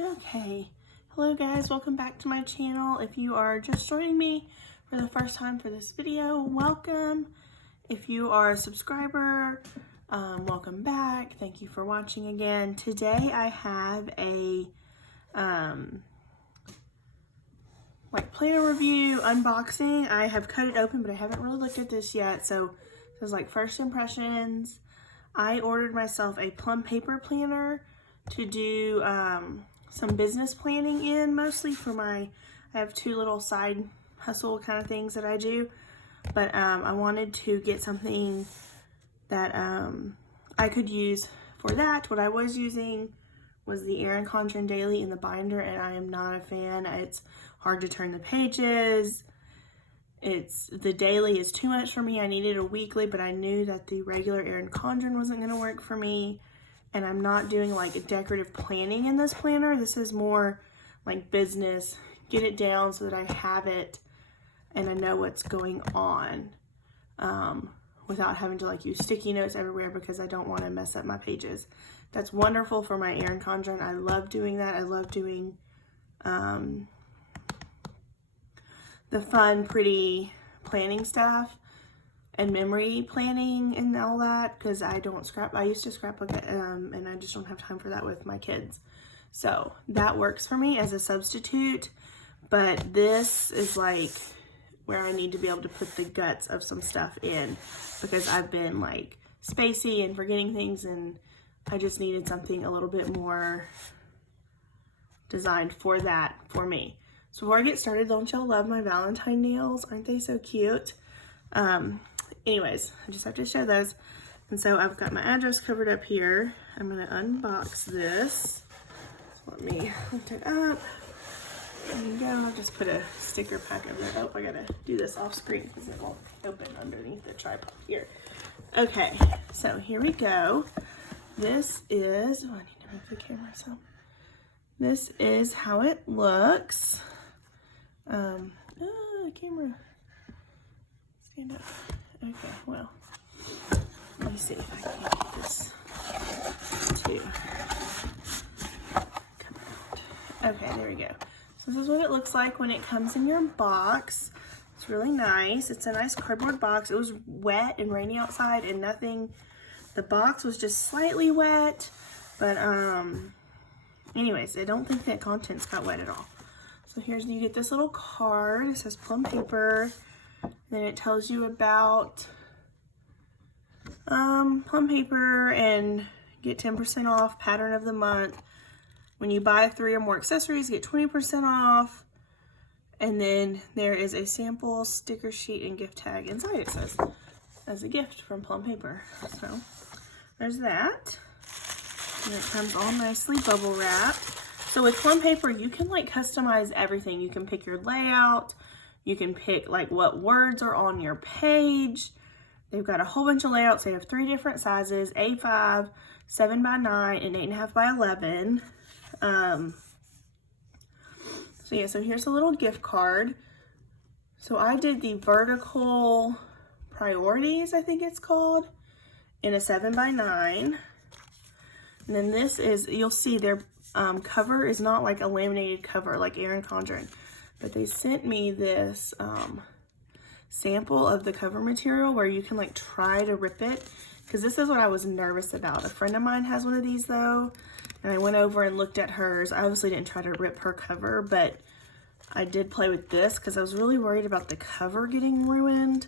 Okay, hello guys, welcome back to my channel. If you are just joining me for the first time for this video, welcome. If you are a subscriber, welcome back. Thank you for watching again. Today I have a planner review unboxing. I have cut it open, but I haven't really looked at this yet. So this is like first impressions. I ordered myself a Plum Paper Planner to do some business planning in, mostly for I have two little side hustle kind of things that I do, but I wanted to get something that I could use for that. What I was using was the Erin Condren Daily in the binder, and I am not a fan. It's hard to turn the pages. The daily is too much for me. I needed a weekly, but I knew that the regular Erin Condren wasn't going to work for me. And I'm not doing like a decorative planning in this planner. This is more like business, get it down so that I have it and I know what's going on without having to like use sticky notes everywhere because I don't want to mess up my pages. That's wonderful for my Erin Condren. I love doing that. I love doing the fun, pretty planning stuff and memory planning and all that, because I don't scrap. I used to scrapbook it, and I just don't have time for that with my kids. So that works for me as a substitute, but this is like where I need to be able to put the guts of some stuff in, because I've been like spacey and forgetting things, and I just needed something a little bit more designed for that for me. So before I get started, don't y'all love my Valentine nails? Aren't they so cute? Anyways, I just have to show those. And so I've got my address covered up here. I'm going to unbox this. So let me lift it up. There you go. I'll just put a sticker pack over there. Oh, I got to do this off screen because it won't open underneath the tripod here. Okay, so here we go. This is, oh, I need to move the camera some. This is how it looks. Camera. Stand up. Okay, well, let me see if I can get this to come out. Okay, there we go. So this is what it looks like when it comes in your box. It's really nice. It's a nice cardboard box. It was wet and rainy outside and nothing. The box was just slightly wet, but anyways, I don't think that contents got wet at all. So you get this little card. It says Plum Paper. Then it tells you about Plum Paper and get 10% off, pattern of the month. When you buy 3 or more accessories, get 20% off. And then there is a sample sticker sheet and gift tag inside, it says, as a gift from Plum Paper. So there's that. And it comes all nicely bubble wrapped. So with Plum Paper, you can like customize everything. You can pick your layout. You can pick like what words are on your page. They've got a whole bunch of layouts. They have 3 different sizes, A5, 7x9, and 8.5x11. So yeah, so here's a little gift card. So I did the vertical priorities, I think it's called, in a 7x9. And then this is, you'll see their cover is not like a laminated cover like Erin Condren, but they sent me this sample of the cover material where you can like try to rip it, because this is what I was nervous about. A friend of mine has one of these though, and I went over and looked at hers. I obviously didn't try to rip her cover, but I did play with this because I was really worried about the cover getting ruined.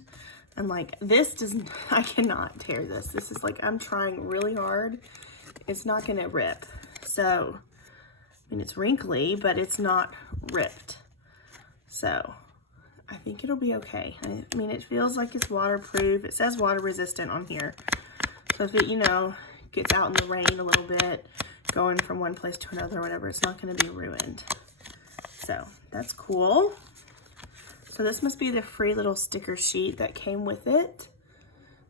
And like this doesn't, I cannot tear this. This is like, I'm trying really hard. It's not gonna rip. So, I mean, it's wrinkly, but it's not ripped. So I think it'll be okay. I mean, it feels like it's waterproof. It says water resistant on here. So if it, you know, gets out in the rain a little bit, going from one place to another or whatever, it's not going to be ruined. So that's cool. So this must be the free little sticker sheet that came with it.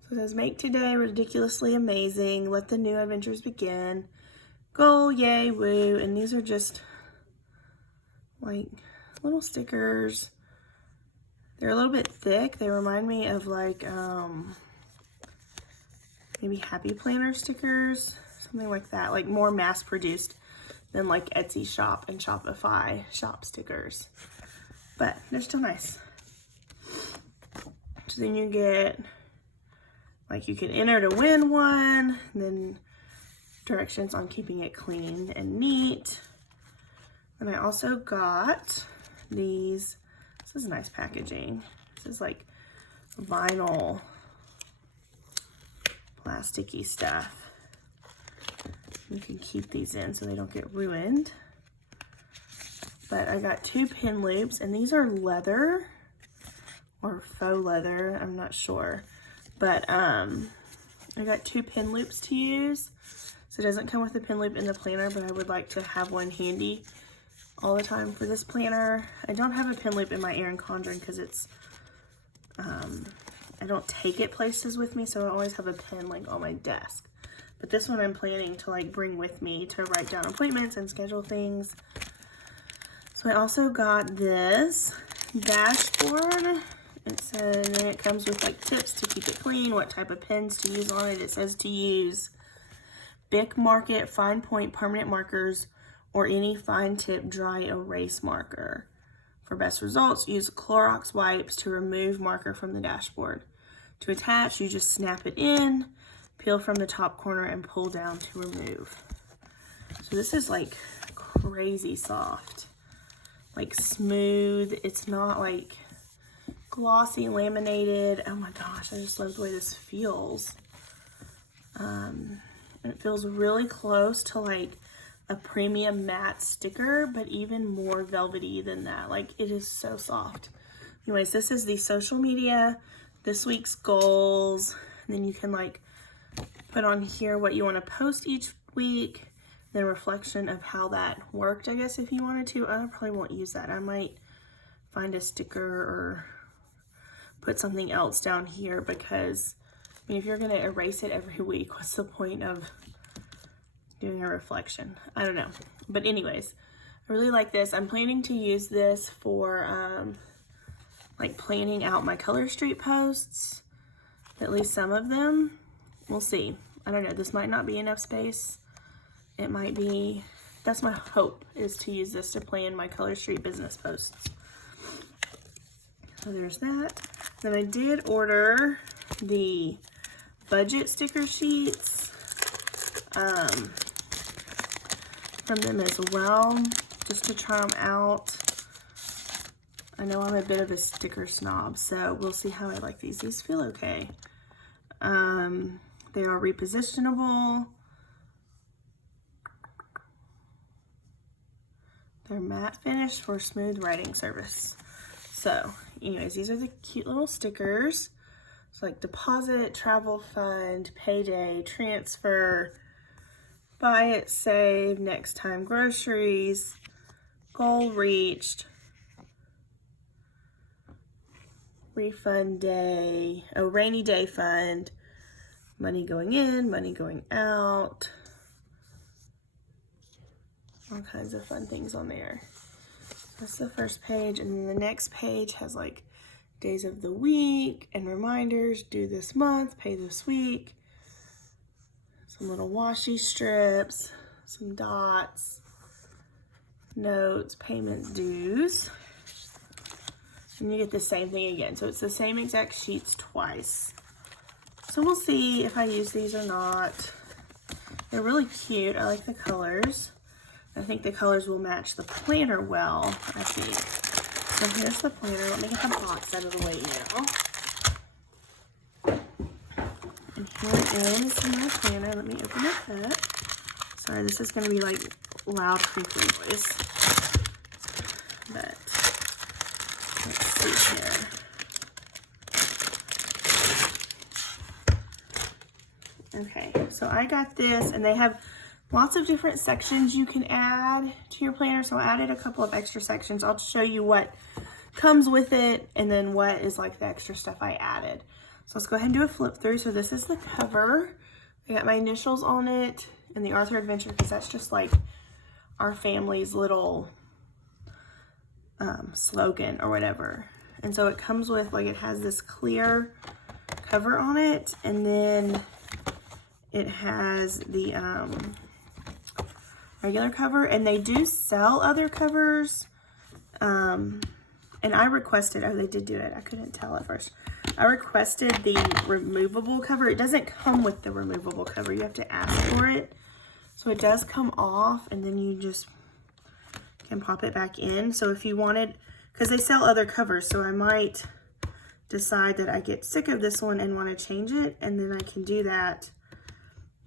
So it says, make today ridiculously amazing. Let the new adventures begin. Goal, yay, woo. And these are just like little stickers. They're a little bit thick. They remind me of like maybe Happy Planner stickers, something like that, like more mass produced than like Etsy shop and Shopify shop stickers. But they're still nice. So then you get, like, you can enter to win one, then directions on keeping it clean and neat. And I also got these, this is nice packaging. This is like vinyl, plasticky stuff. You can keep these in so they don't get ruined. But I got 2 pin loops, and these are leather or faux leather, I'm not sure. But I got 2 pin loops to use. So it doesn't come with a pin loop in the planner, but I would like to have one handy all the time for this planner. I don't have a pin loop in my Erin Condren because it's, I don't take it places with me, so I always have a pin like on my desk. But this one I'm planning to like bring with me to write down appointments and schedule things. So I also got this dashboard. It says, and it comes with like tips to keep it clean, what type of pens to use on it. It says to use Bic Market fine point permanent markers or any fine tip dry erase marker. For best results, use Clorox wipes to remove marker from the dashboard. To attach, you just snap it in, peel from the top corner, and pull down to remove. So this is like crazy soft, like smooth. It's not like glossy laminated. Oh my gosh, I just love the way this feels. It feels really close to like a premium matte sticker, but even more velvety than that. Like, it is so soft. Anyways, this is the social media, this week's goals, and then you can like put on here what you want to post each week, then reflection of how that worked, I guess, if you wanted to. I probably won't use that. I might find a sticker or put something else down here, because I mean, if you're going to erase it every week, what's the point of doing a reflection? I don't know. But anyways, I really like this. I'm planning to use this for like planning out my Color Street posts, at least some of them. We'll see. I don't know. This might not be enough space. It might be. That's my hope, is to use this to plan my Color Street business posts. So there's that. Then I did order the budget sticker sheets from them as well, just to try them out. I know I'm a bit of a sticker snob, so we'll see how I like these. These feel okay. They are repositionable. They're matte finish for smooth writing service. So anyways, these are the cute little stickers. It's like deposit, travel fund, payday, transfer, buy it, save, next time groceries, goal reached, refund day, oh, rainy day fund, money going in, money going out, all kinds of fun things on there. That's the first page, and then the next page has like days of the week and reminders, due this month, pay this week, some little washi strips, some dots, notes, payments, dues, and you get the same thing again. So it's the same exact sheets twice. So we'll see if I use these or not. They're really cute. I like the colors. I think the colors will match the planner well, I think. So here's the planner. Let me get the box out of the way now. And here is my planner. Let me open it up. Sorry, this is going to be like loud crinkly noise. But let's see here. Okay, so I got this, and they have lots of different sections you can add to your planner. So I added a couple of extra sections. I'll show you what comes with it and then what is like the extra stuff I added. So let's go ahead and do a flip through. So this is the cover. I got my initials on it and the Arthur Adventure, because that's just like our family's little slogan or whatever. And so it comes with, like, it has this clear cover on it, and then it has the regular cover, and they do sell other covers. And I requested, oh, they did do it. I couldn't tell at first. I requested the removable cover. It doesn't come with the removable cover. You have to ask for it. So it does come off, and then you just can pop it back in. So if you wanted, because they sell other covers, so I might decide that I get sick of this one and want to change it, and then I can do that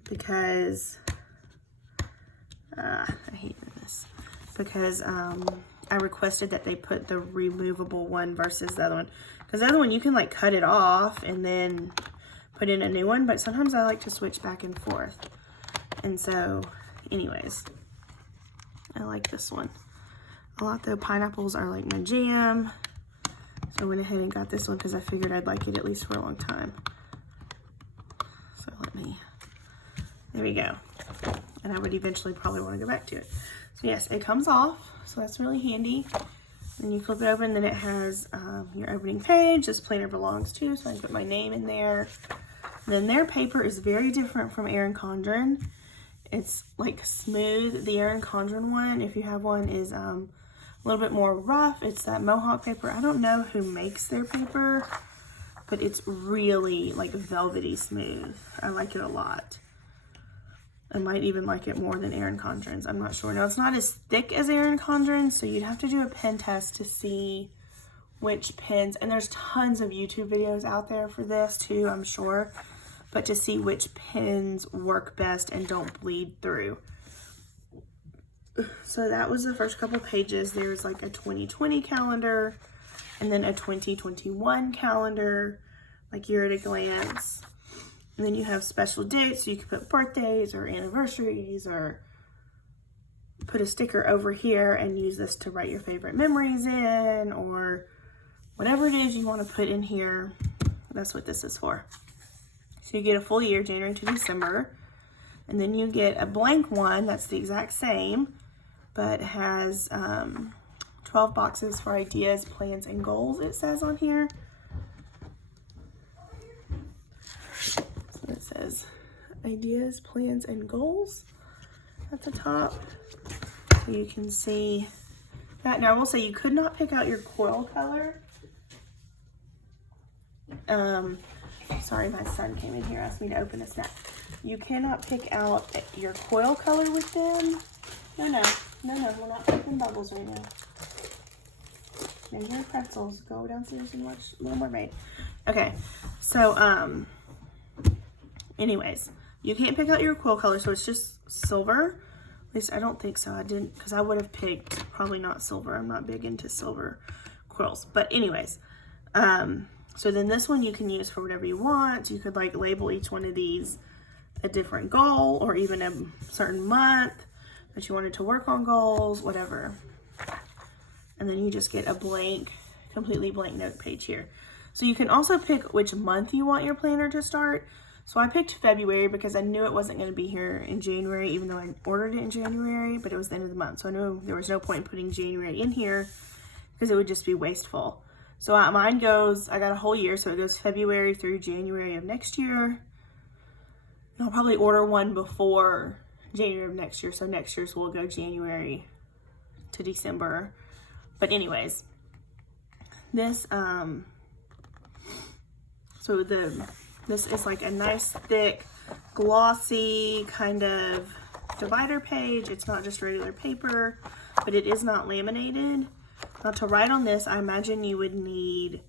because I hate this, because I requested that they put the removable one versus the other one, because the other one you can like cut it off and then put in a new one, but sometimes I like to switch back and forth. And so anyways, I like this one a lot. The pineapples are like my jam, so I went ahead and got this one because I figured I'd like it at least for a long time. So there we go. And I would eventually probably want to go back to it. So yes, it comes off, so that's really handy. Then you flip it over, and then it has your opening page. This planner belongs to, so I can put my name in there. Then their paper is very different from Erin Condren. It's like smooth. The Erin Condren one, if you have one, is a little bit more rough. It's that Mohawk paper. I don't know who makes their paper, but it's really like velvety smooth. I like it a lot. I might even like it more than Erin Condren's. I'm not sure. Now, it's not as thick as Erin Condren's, so you'd have to do a pen test to see which pens. And there's tons of YouTube videos out there for this too, I'm sure. But to see which pens work best and don't bleed through. So that was the first couple pages. There's like a 2020 calendar and then a 2021 calendar, like year at a glance. And then you have special dates, so you can put birthdays or anniversaries, or put a sticker over here and use this to write your favorite memories in, or whatever it is you want to put in here. That's what this is for. So you get a full year, January to December, and then you get a blank one that's the exact same, but has 12 boxes for ideas, plans, and goals, it says on here. It says ideas, plans, and goals at the top. So you can see that. Now I will say you could not pick out your coil color. Sorry, my son came in here, asked me to open a snack. You cannot pick out your coil color with them. No, we're not picking bubbles right now. There's your pretzels. Go downstairs and watch Little Mermaid. Okay, so anyways, you can't pick out your quill color, so it's just silver. At least I don't think so. I didn't, because I would have picked probably not silver. I'm not big into silver quills. But anyways, so then this one you can use for whatever you want. You could like label each one of these a different goal, or even a certain month that you wanted to work on goals, whatever. And then you just get a blank, completely blank note page here. So you can also pick which month you want your planner to start. So I picked February because I knew it wasn't going to be here in January, even though I ordered it in January, but it was the end of the month. So I knew there was no point in putting January in here because it would just be wasteful. So mine goes, I got a whole year, so it goes February through January of next year. And I'll probably order one before January of next year, so next year's will go January to December. But anyways, this, this is like a nice, thick, glossy kind of divider page. It's not just regular paper, but it is not laminated. Now to write on this, I imagine you would need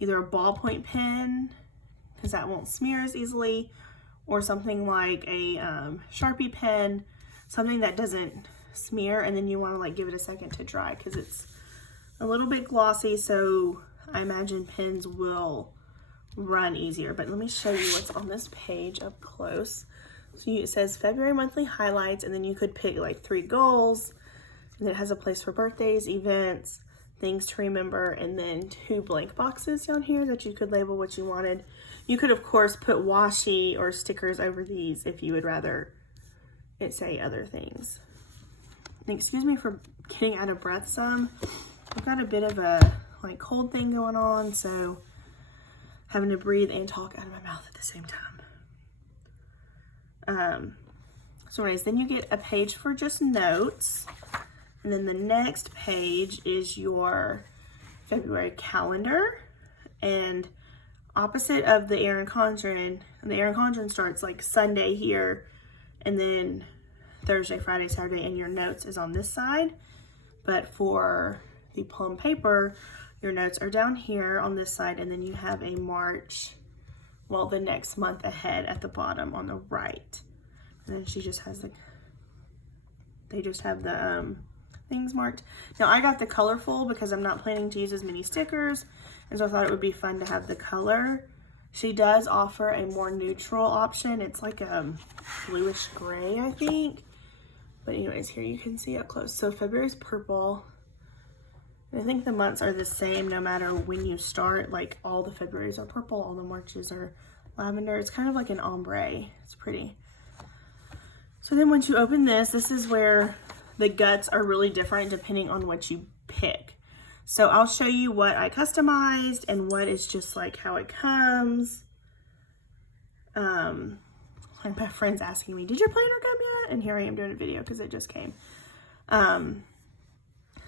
either a ballpoint pen, because that won't smear as easily, or something like a Sharpie pen, something that doesn't smear, and then you want to like give it a second to dry because it's a little bit glossy, so I imagine pens will run easier. But let me show you what's on this page up close. So it says February monthly highlights, and then you could pick like 3 goals, and then it has a place for birthdays, events, things to remember, and then 2 blank boxes down here that you could label what you wanted. You could of course put washi or stickers over these if you would rather it say other things. And excuse me for getting out of breath some. I've got a bit of a like cold thing going on, so having to breathe and talk out of my mouth at the same time. So anyways, then you get a page for just notes. And then the next page is your February calendar. And opposite of the Erin Condren, and the Erin Condren starts like Sunday here, and then Thursday, Friday, Saturday, and your notes is on this side. But for the Plum Paper, your notes are down here on this side, and then you have a March, well, the next month ahead at the bottom on the right. And then she just has they just have the things marked. Now I got the colorful because I'm not planning to use as many stickers, and so I thought it would be fun to have the color. She does offer a more neutral option. It's like a bluish gray, I think. But anyways, here you can see up close. So February's purple. And I think the months are the same no matter when you start. Like all the Februarys are purple, all the Marches are lavender. It's kind of like an ombre. It's pretty. So then once you open this, this is where the guts are really different depending on what you pick. So I'll show you what I customized and what is just like how it comes. Like my friend's asking me, did your planner come yet? And here I am doing a video because it just came.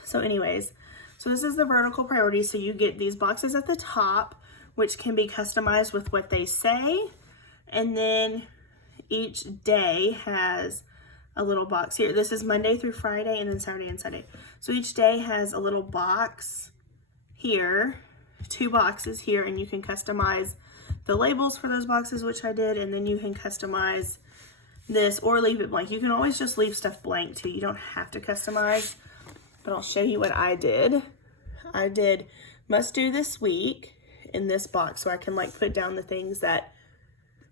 So anyways, so this is the vertical priority. So you get these boxes at the top, which can be customized with what they say. And then each day has a little box here. This is Monday through Friday and then Saturday and Sunday. So each day has a little box here, 2 boxes here, and you can customize the labels for those boxes, which I did, and then you can customize this or leave it blank. You can always just leave stuff blank too. You don't have to customize, but I'll show you what I did. I did must do this week in this box, so I can like put down the things that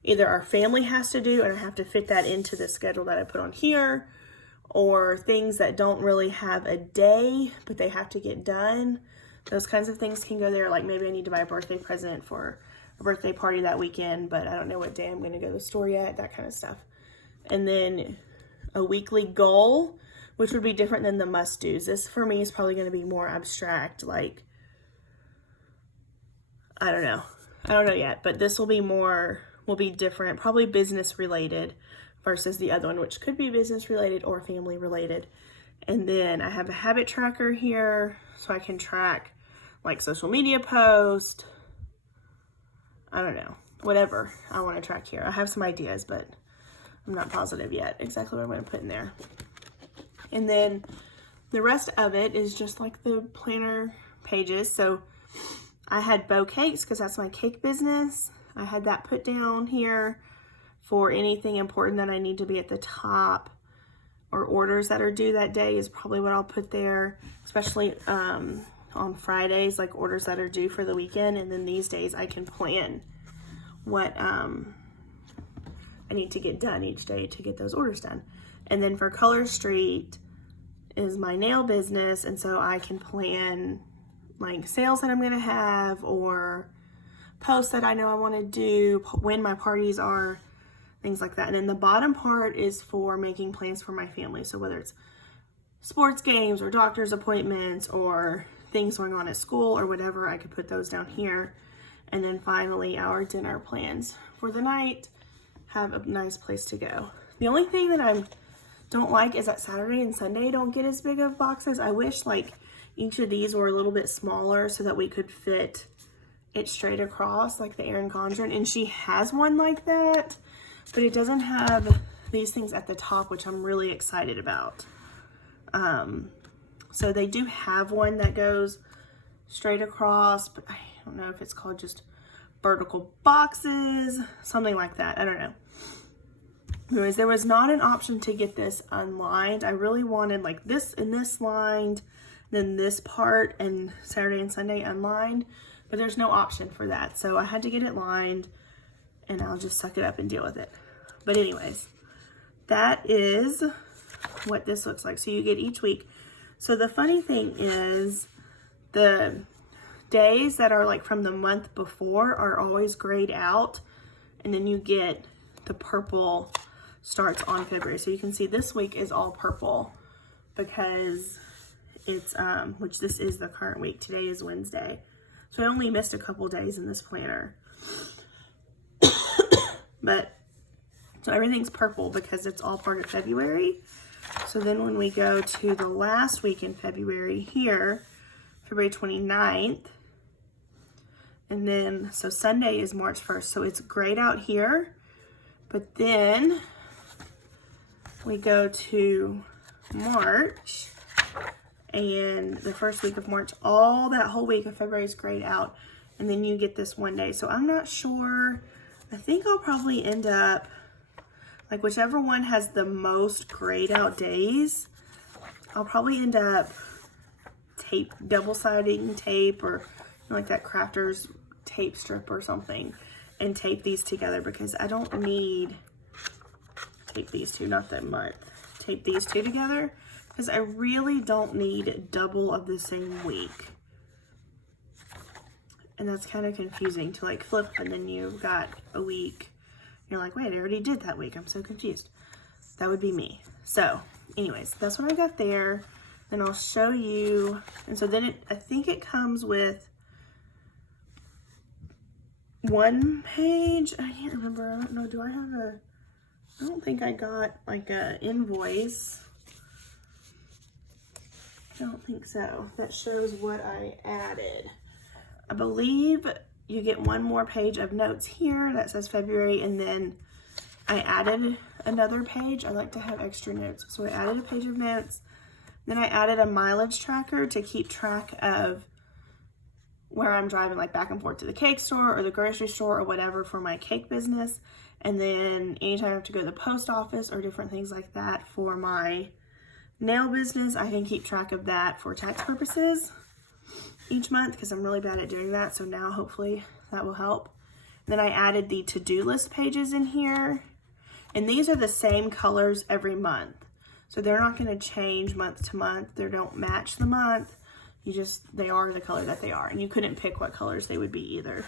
either our family has to do and I have to fit that into the schedule that I put on here, or things that don't really have a day but they have to get done. Those kinds of things can go there. Like maybe I need to buy a birthday present for a birthday party that weekend, but I don't know what day I'm going to go to the store yet, that kind of stuff. And then a weekly goal, which would be different than the must-dos. This for me is probably going to be more abstract, like, I don't know yet, but this will be different, probably business related versus the other one, which could be business related or family related. And then I have a habit tracker here, so I can track like social media posts, I don't know, whatever I want to track here. I have some ideas, but I'm not positive yet exactly what I'm going to put in there. And then the rest of it is just like the planner pages. So I had bow cakes because that's my cake business. I had that put down here for anything important that I need to be at the top, or orders that are due that day is probably what I'll put there, especially on Fridays, like orders that are due for the weekend. And then these days I can plan what I need to get done each day to get those orders done. And then for Color Street is my nail business, and so I can plan like sales that I'm gonna have or posts that I know I want to do, when my parties are, things like that. And then the bottom part is for making plans for my family. So whether it's sports games or doctor's appointments or things going on at school or whatever, I could put those down here. And then finally our dinner plans for the night, have a nice place to go. The only thing that I don't like is that Saturday and Sunday don't get as big of boxes. I wish like each of these were a little bit smaller so that we could fit it straight across like the Erin Condren, and she has one like that, but it doesn't have these things at the top, which I'm really excited about. So they do have one that goes straight across, but I don't know if it's called just vertical boxes, something like that. I don't know. Anyways, there was not an option to get this unlined. I really wanted like this and this lined, then this part and Saturday and Sunday unlined, but there's no option for that. So I had to get it lined, and I'll just suck it up and deal with it. But anyways, that is what this looks like. So you get each week. So the funny thing is the days that are like from the month before are always grayed out, and then you get the purple starts on February. So you can see this week is all purple because it's which this is the current week. Today is Wednesday, so I only missed a couple days in this planner. But So everything's purple because it's all part of February. So then when we go to the last week in February here, February 29th, and then, so Sunday is March 1st. So it's grayed out here, but then we go to March, and the first week of March, all that whole week of February is grayed out, and then you get this one day. So I'm not sure. I think I'll probably end up, like whichever one has the most grayed out days, I'll probably end up double-siding tape, or like that crafter's tape strip or something, and tape these together, because I don't need, tape these two, not that month, tape these two together, because I really don't need double of the same week. And that's kind of confusing to like flip, and then you've got a week, you're like, wait, I already did that week, I'm so confused. That would be me. So anyways, that's what I got there. Then I'll show you, and so then I think it comes with one page. I can't remember, I don't know, do I have I don't think I got like a invoice. I don't think so. That shows what I added. I believe you get one more page of notes here that says February, and then I added another page. I like to have extra notes. So I added a page of notes. Then I added a mileage tracker to keep track of where I'm driving, like back and forth to the cake store or the grocery store or whatever for my cake business. And then anytime I have to go to the post office or different things like that for my nail business, I can keep track of that for tax purposes each month, because I'm really bad at doing that. So now hopefully that will help. Then I added the to-do list pages in here, and these are the same colors every month. So they're not going to change month to month. They don't match the month. They are the color that they are. And you couldn't pick what colors they would be either.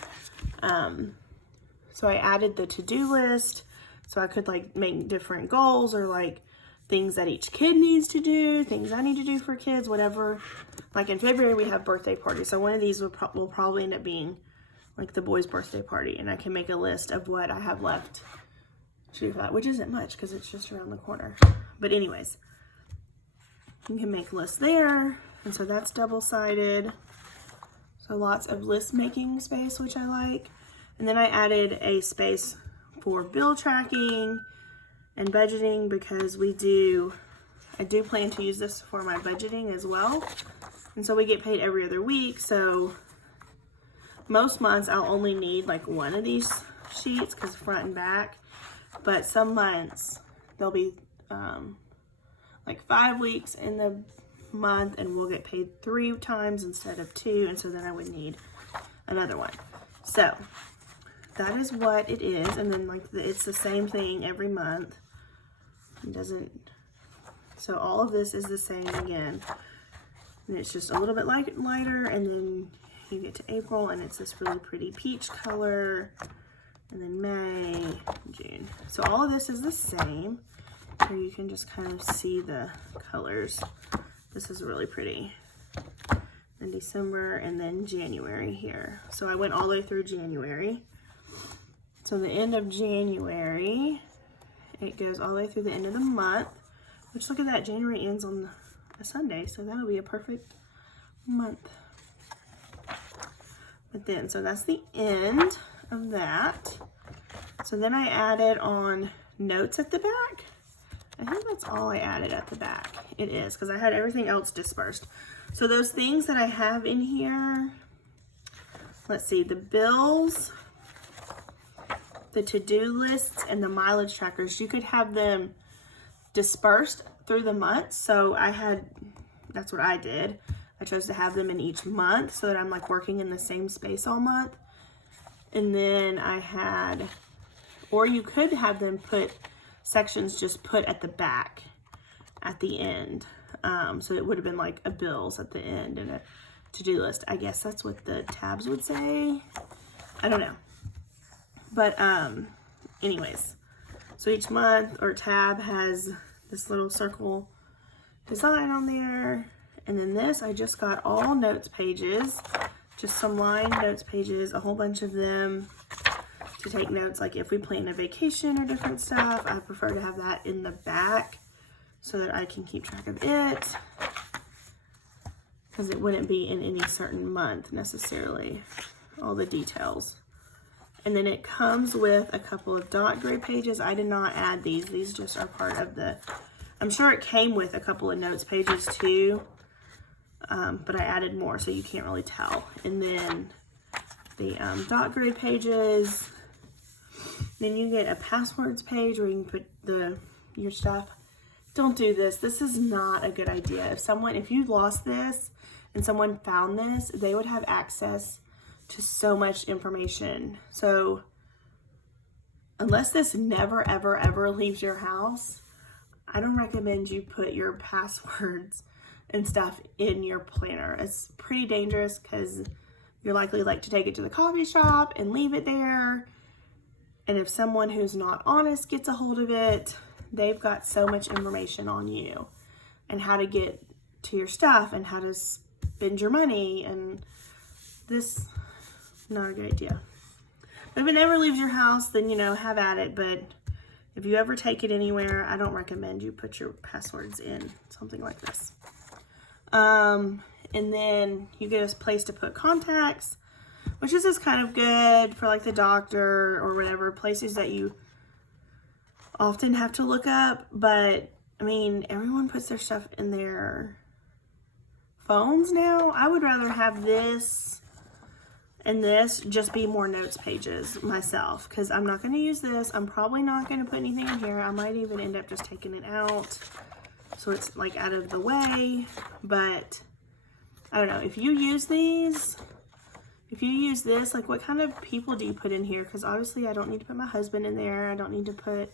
So I added the to-do list, so I could like make different goals, or like things that each kid needs to do, things I need to do for kids, whatever. Like in February, we have birthday parties. So one of these will probably end up being like the boys' birthday party. And I can make a list of what I have left to do that, which isn't much because it's just around the corner. But anyways, you can make lists there. And so that's double-sided. So lots of list making space, which I like. And then I added a space for bill tracking and budgeting, because I do plan to use this for my budgeting as well. And so we get paid every other week. So most months I'll only need like one of these sheets, because front and back. But some months there'll be like 5 weeks in the month, and we'll get paid 3 times instead of 2, and so then I would need another one. So that is what it is. And then like it's the same thing every month. It doesn't, so all of this is the same again, and it's just a little bit lighter, and then you get to April and it's this really pretty peach color, and then May, June. So all of this is the same, so you can just kind of see the colors. This is really pretty. And December, and then January here. So I went all the way through January. So the end of January, it goes all the way through the end of the month, which, look at that, January ends on a Sunday, so that'll be a perfect month. But then, so that's the end of that. So then I added on notes at the back. I think that's all I added at the back. It is, because I had everything else dispersed. So those things that I have in here, let's see, the bills, the to-do lists, and the mileage trackers, you could have them dispersed through the month. So that's what I did. I chose to have them in each month so that I'm like working in the same space all month. And then I had, or you could have them put sections just put at the back at the end. So it would have been like a bills at the end and a to-do list. I guess that's what the tabs would say. I don't know. But anyways, so each month or tab has this little circle design on there. And then this, I just got all notes pages, just some lined notes pages, a whole bunch of them. to take notes, like if we plan a vacation or different stuff. I prefer to have that in the back so that I can keep track of it, because it wouldn't be in any certain month necessarily, all the details. And then it comes with a couple of dot grid pages. I did not add these. These just are part of the, I'm sure it came with a couple of notes pages too, but I added more so you can't really tell. And then the dot grid pages. Then you get a passwords page where you can put your stuff. Don't do this. This is not a good idea. If you lost this and someone found this, they would have access to so much information. So unless this never, ever, ever leaves your house, I don't recommend you put your passwords and stuff in your planner. It's pretty dangerous because you're likely like to take it to the coffee shop and leave it there. And if someone who's not honest gets a hold of it, they've got so much information on you and how to get to your stuff and how to spend your money. And this, not a good idea. But if it never leaves your house, then, you know, have at it. But if you ever take it anywhere, I don't recommend you put your passwords in something like this. And then you get a place to put contacts, which is just kind of good for like the doctor or whatever, places that you often have to look up. But I mean, everyone puts their stuff in their phones now. I would rather have this and this just be more notes pages myself, because I'm not going to use this. I'm probably not going to put anything in here. I might even end up just taking it out so it's like out of the way. But I don't know, if you use these, if you use this, like what kind of people do you put in here? Because obviously I don't need to put my husband in there. I don't need to put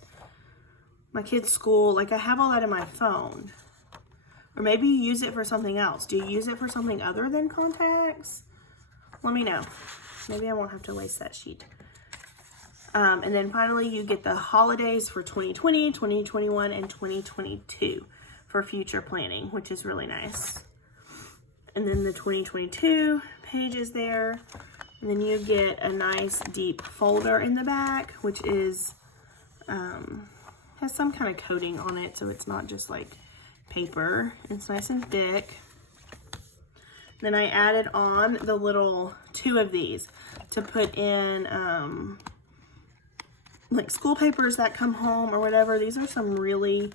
my kids' school. Like I have all that in my phone. Or maybe you use it for something else. Do you use it for something other than contacts? Let me know. Maybe I won't have to waste that sheet. And then finally you get the holidays for 2020, 2021, and 2022 for future planning, which is really nice. And then the 2022 page is there. And then you get a nice deep folder in the back, which is, has some kind of coating on it, so it's not just like paper. It's nice and thick. Then I added on the little 2 of these to put in like school papers that come home or whatever. These are some really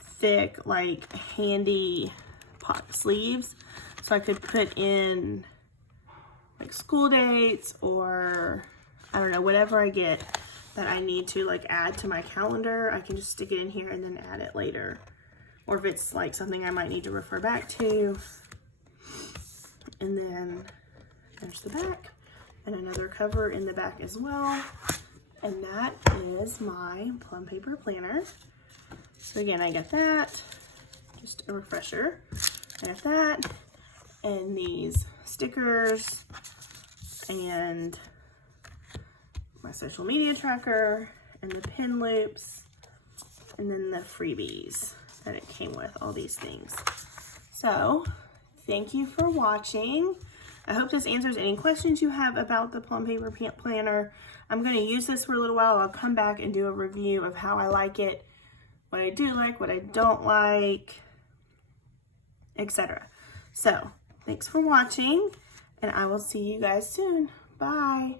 thick, like handy sleeves. So I could put in like school dates or I don't know, whatever I get that I need to like add to my calendar. I can just stick it in here and then add it later. Or if it's like something I might need to refer back to. And then there's the back and another cover in the back as well. And that is my Plum Paper Planner. So again, I got that, just a refresher. I got that and these stickers and my social media tracker and the pin loops and then the freebies that it came with, all these things. So thank you for watching. I hope this answers any questions you have about the Plum Paper Planner. I'm going to use this for a little while. I'll come back and do a review of how I like it, what I do like, what I don't like, etc. So, thanks for watching, and I will see you guys soon. Bye.